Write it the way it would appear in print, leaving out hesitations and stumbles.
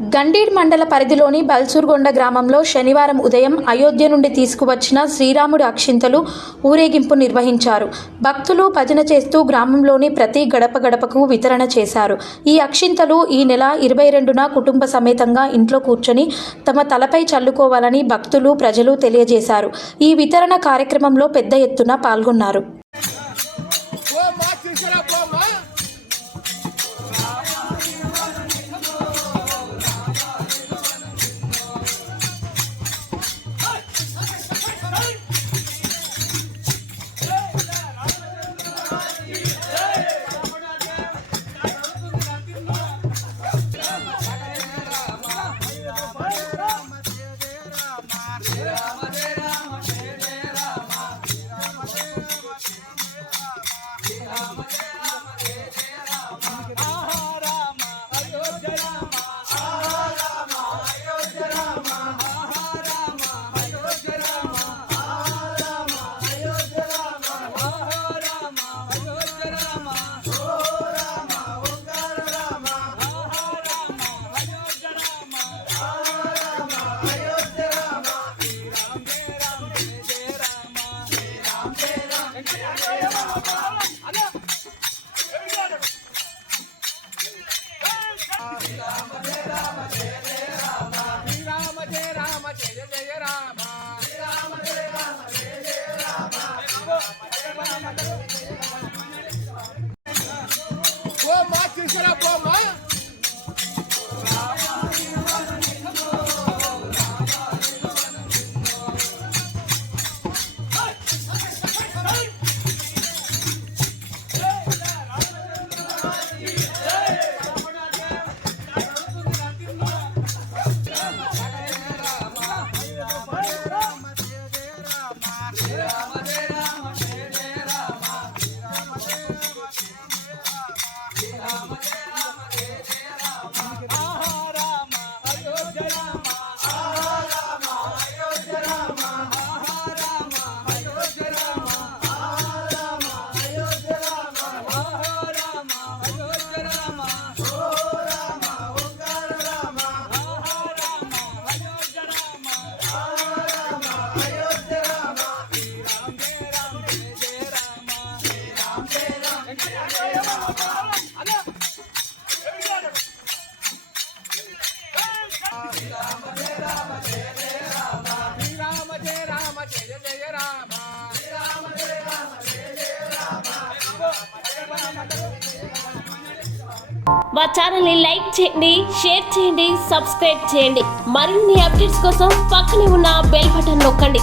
గండీడ్ మండల పరిధిలోని బల్సూర్గొండ గ్రామంలో శనివారం ఉదయం అయోధ్య నుండి తీసుకువచ్చిన శ్రీరాముడి అక్షింతలు ఊరేగింపు నిర్వహించారు. భక్తులు భజన చేస్తూ గ్రామంలోని ప్రతి గడప గడపకు వితరణ చేశారు. ఈ అక్షింతలు ఈ నెల 22న కుటుంబ సమేతంగా ఇంట్లో కూర్చొని తమ తలపై చల్లుకోవాలని భక్తులు ప్రజలు తెలియజేశారు. ఈ వితరణ కార్యక్రమంలో పెద్ద ఎత్తున పాల్గొన్నారు. మా ఛానల్ని లైక్ చేయండి, షేర్ చేయండి, సబ్స్క్రైబ్ చేయండి. మరిన్ని అప్డేట్స్ కోసం పక్కనే ఉన్న బెల్ బటన్ నొక్కండి.